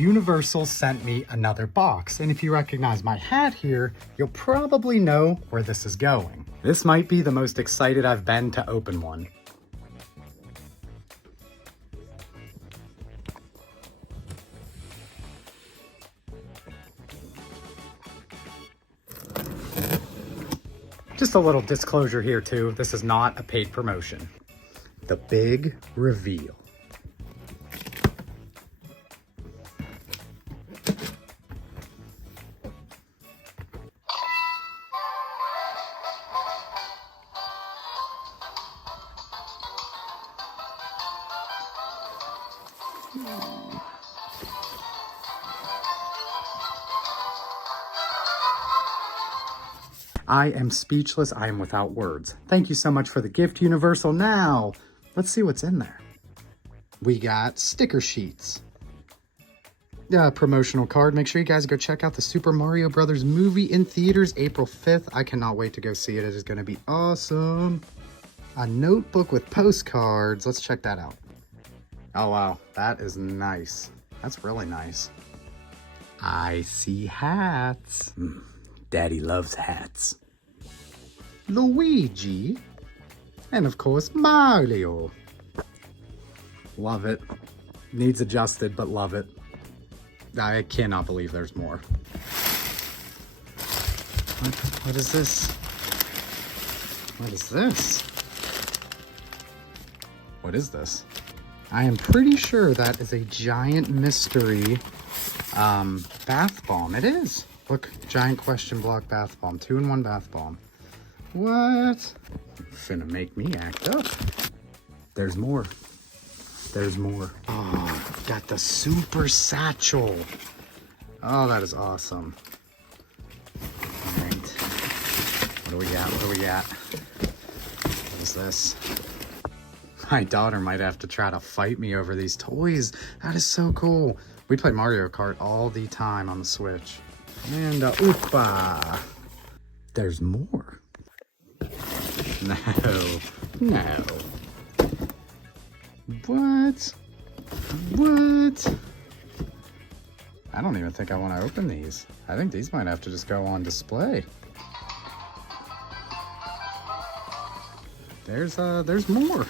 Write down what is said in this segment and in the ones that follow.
Universal sent me another box, and if you recognize my hat here, you'll probably know where this is going. This might be the most excited I've been to open one. Just a little disclosure here too, this is not a paid promotion. The big reveal. I am speechless. I am without words. Thank you so much for the gift, Universal. Now, let's see what's in there. We got sticker sheets. Promotional card. Make sure you guys go check out the Super Mario Brothers movie in theaters April 5th. I cannot wait to go see it. It is going to be awesome. A notebook with postcards. Let's check that out. Oh, wow. That is nice. That's really nice. I see hats. Daddy loves hats. Luigi. And of course, Mario. Love it. Needs adjusted, but love it. I cannot believe there's more. What is this? What is this? What is this? I am pretty sure that is a giant mystery bath bomb. It is. Look, giant question block bath bomb. 2-in-1 bath bomb. What? Finna make me act up. There's more. There's more. Oh, got the super satchel. Oh, that is awesome. All right. What do we got? What do we got? What is this? My daughter might have to try to fight me over these toys. That is so cool. We play Mario Kart all the time on the Switch. And oopa. There's more. No. No. What? What? I don't even think I want to open these. I think these might have to just go on display. There's more.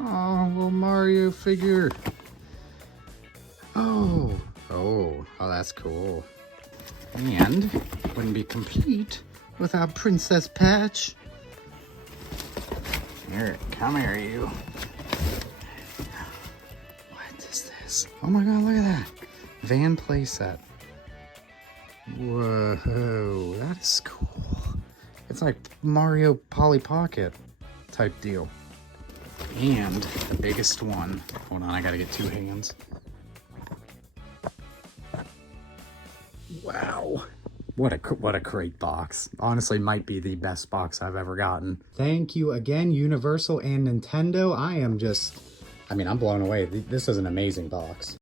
Oh, little Mario figure. Oh, that's cool. And wouldn't be complete without Princess Peach. Here, come here, you. What is this? Oh my god, look at that. Van playset. Whoa, that is cool. It's like Mario Polly Pocket type deal. And the biggest one. Hold on, I gotta get 2 hands. Wow. What a great box. Honestly, might be the best box I've ever gotten. Thank you again, Universal and Nintendo. I'm blown away. This is an amazing box.